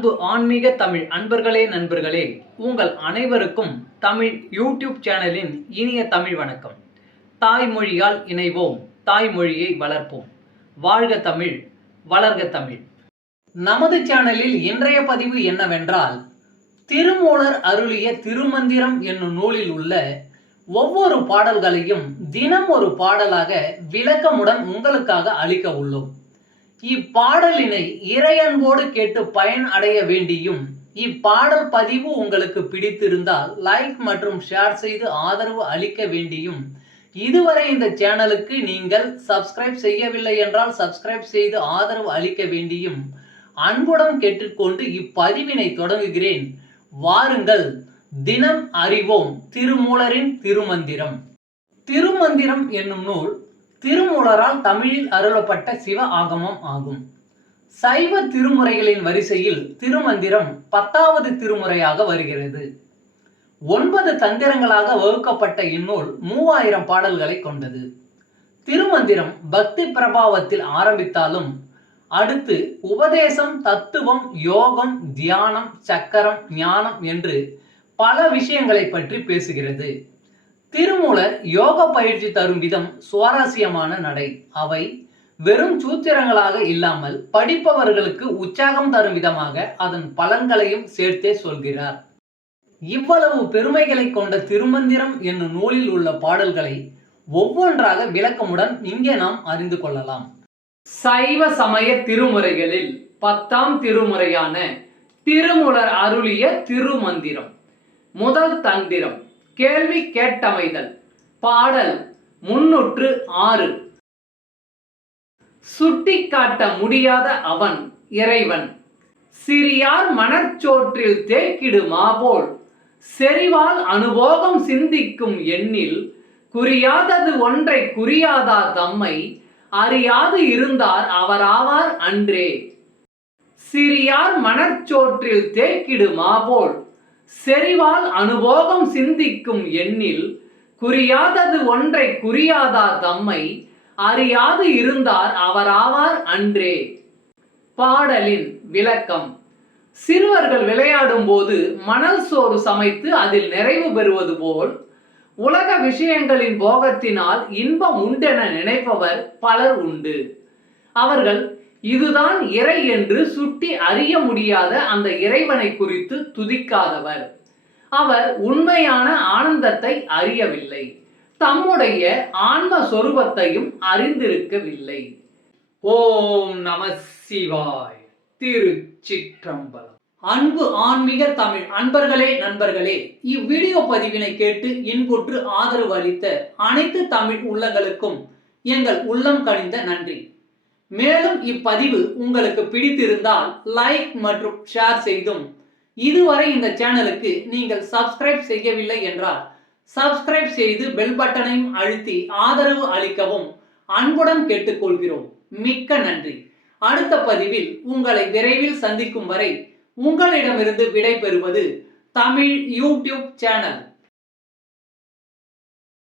அன்பு ஆன்மீக தமிழ் அன்பர்களே நண்பர்களே, உங்கள் அனைவருக்கும் தமிழ் யூடியூப் சேனலின் இனிய தமிழ் வணக்கம். தாய்மொழியால் இணைவோம், தாய்மொழியை வளர்ப்போம். வாழ்க தமிழ், வளர்க தமிழ். நமது சேனலில் இன்றைய பதிவு என்னவென்றால், திருமூலர் அருளிய திருமந்திரம் என்னும் நூலில் உள்ள ஒவ்வொரு பாடல்களையும் தினம் ஒரு பாடலாக விளக்கமுடன் உங்களுக்காக அளிக்க உள்ளோம். இப்பாடலினை இறையன்போடு கேட்டு பயன் அடைய வேண்டியும், இப்பாடல் பதிவு உங்களுக்கு பிடித்திருந்தால் லைக் மற்றும் ஷேர் செய்து ஆதரவு அளிக்க வேண்டியும், இதுவரை இந்த சேனலுக்கு நீங்கள் சப்ஸ்கிரைப் செய்யவில்லை என்றால் சப்ஸ்கிரைப் செய்து ஆதரவு அளிக்க வேண்டியும் அன்புடன் கேட்டுக்கொண்டு இப்பதிவினை தொடங்குகிறேன். வாருங்கள், தினம் அறிவோம் திருமூலரின் திருமந்திரம். திருமந்திரம் என்னும் நூல் திருமூலரால் தமிழில் அருளப்பட்ட சிவ ஆகமம் ஆகும். சைவ திருமுறைகளின் வரிசையில் திருமந்திரம் 10வது திருமுறையாக வருகிறது. 9 தந்திரங்களாக வகுக்கப்பட்ட இந்நூல் 3000 பாடல்களை கொண்டது. திருமந்திரம் பக்தி பிரபாவத்தில் ஆரம்பித்தாலும் அடுத்து உபதேசம், தத்துவம், யோகம், தியானம், சக்கரம், ஞானம் என்று பல விஷயங்களை பற்றி பேசுகிறது. திருமூலர் யோக பயிற்சி தரும் விதம் சுவாரஸ்யமான நடை. அவை வெறும் சூத்திரங்களாக இல்லாமல் படிப்பவர்களுக்கு உற்சாகம் தரும் விதமாக அதன் பலன்களையும் சேர்த்தே சொல்கிறார். இவ்வளவு பெருமைகளை கொண்ட திருமந்திரம் என்னும் நூலில் உள்ள பாடல்களை ஒவ்வொன்றாக விளக்கமுடன் இங்கே நாம் அறிந்து கொள்ளலாம். சைவ சமய திருமுறைகளில் 10ஆம் திருமுறையான திருமூலர் அருளிய திருமந்திரம். முதல் தந்திரம் கேள்வி கேட்டமைதல். பாடல் 306. சுட்டிக்காட்ட முடியாத அவன் இறைவன், சிறியார் மணற்சோற்றில் தேக்கிடு மாபோல், செறிவால் அனுபோகம் சிந்திக்கும் எண்ணில், குறியாதது ஒன்றை குறியாதார் தம்மை, அறியாது இருந்தார் அவராவார் அன்றே. சிறியார் மணற்சோற்றில் தேக்கிடு மாபோல், செறிவால் அனுபோகம் சிந்திக்கும் எண்ணில், குறியாதது ஒன்றை குறியாதார் தம்மை, அறியாது இருந்தார் அவராவார் அன்றே. பாடலின் விளக்கம். சிறுவர்கள் விளையாடும் போது மணல் சோறு சமைத்து அதில் நிறைவு பெறுவது போல் உலக விஷயங்களின் போகத்தினால் இன்பம் உண்டென நினைப்பவர் பலர் உண்டு. அவர்கள் இதுதான் இறை என்று சுட்டி அறிய முடியாத அந்த இறைவனை குறித்து துதிக்காதவர். அவர் உண்மையான ஆனந்தத்தை அறியவில்லை, தம்முடைய ஆன்ம சொரூபத்தையும் அறிந்திருக்கவில்லை. ஓம் நம சிவாய். திருச்சிற்றம்பலம். அன்பு ஆன்மீக தமிழ் அன்பர்களே நண்பர்களே, இவ்வீடியோ பதிவினை கேட்டு இன்புற்று ஆதரவு அளித்த அனைத்து தமிழ் உள்ளங்களுக்கும் எங்கள் உள்ளம் கனிந்த நன்றி. மேலும் இப்பதிவு உங்களுக்கு பிடித்திருந்தால் லைக் மற்றும் ஷேர் செய்தும், இதுவரை இந்த சேனலுக்கு நீங்கள் சப்ஸ்கிரைப் செய்யவில்லை என்றால் சப்ஸ்கிரைப் செய்து பெல் பட்டனையும் அழுத்தி ஆதரவு அளிக்கவும் அன்புடன் கேட்டுக்கொள்கிறோம். மிக்க நன்றி. அடுத்த பதிவில் உங்களை விரைவில் சந்திக்கும் வரை உங்களிடமிருந்து விடை பெறுவது தமிழ் யூடியூப் சேனல்.